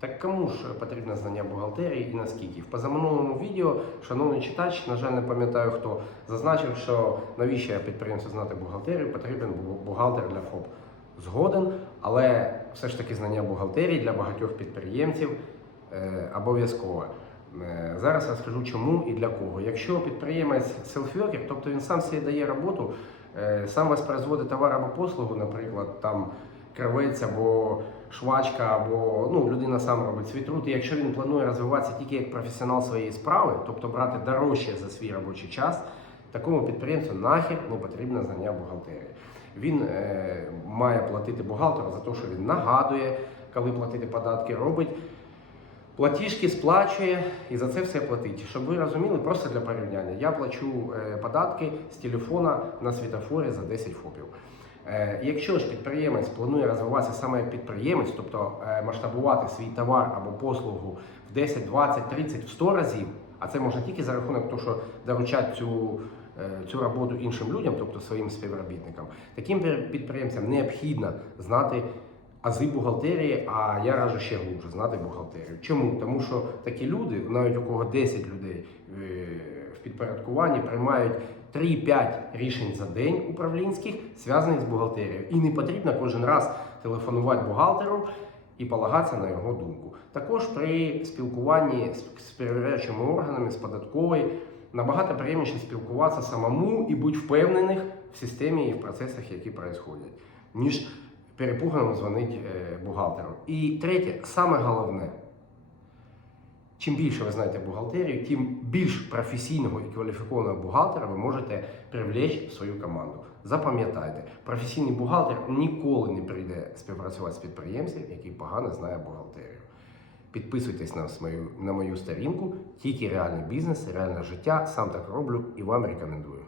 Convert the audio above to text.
Так кому ж потрібне знання бухгалтерії і наскільки? В позаминулому відео, шановний читач, на жаль, не пам'ятаю хто, зазначив, що навіщо підприємцю знати бухгалтерію, потрібен бухгалтер для ФОП. Згоден, але все ж таки знання бухгалтерії для багатьох підприємців е, обов'язкове. Е, Зараз розкажу чому і для кого. Якщо підприємець селфвокер, тобто він сам собі дає роботу, е, сам воспроизводить товар або послугу, наприклад, там кравець або швачка, або ну, людина сам робить свій труд. І якщо він планує розвиватися тільки як професіонал своєї справи, тобто брати дорожче за свій робочий час, такому підприємцю нахер не потрібне знання бухгалтерії. Він е, має платити бухгалтеру за те, що він нагадує, коли платити податки, робить. Платіжки сплачує і за це все платить. Щоб ви розуміли, просто для порівняння. Я плачу е, податки з телефона на світофорі за 10 ФОПів. Е, Якщо ж підприємець планує розвиватися саме як підприємець, тобто е, масштабувати свій товар або послугу в 10, 20, 30, в 100 разів, а це можна тільки за рахунок того, що доручать цю, е, цю роботу іншим людям, тобто своїм співробітникам, таким підприємцям необхідно знати ази бухгалтерії, а я раджу ще глубже знати бухгалтерію. Чому? Тому що такі люди, навіть у кого 10 людей в підпорядкуванні, приймають 3-5 рішень за день управлінських, зв'язаних з бухгалтерією. І не потрібно кожен раз телефонувати бухгалтеру і полагатися на його думку. Також при спілкуванні з, перевіряючими органами, з податковою, набагато приємніше спілкуватися самому і бути впевнених в системі і в процесах, які відбуваються, ніж перепуганому дзвонить е, бухгалтеру. І третє, саме головне. Чим більше ви знаєте бухгалтерію, тим більш професійного і кваліфікованого бухгалтера ви можете привлечь в свою команду. Запам'ятайте, професійний бухгалтер ніколи не прийде співпрацювати з підприємцем, який погано знає бухгалтерію. Підписуйтесь на мою, на мою сторінку, тільки реальний бізнес, реальне життя. Сам так роблю і вам рекомендую.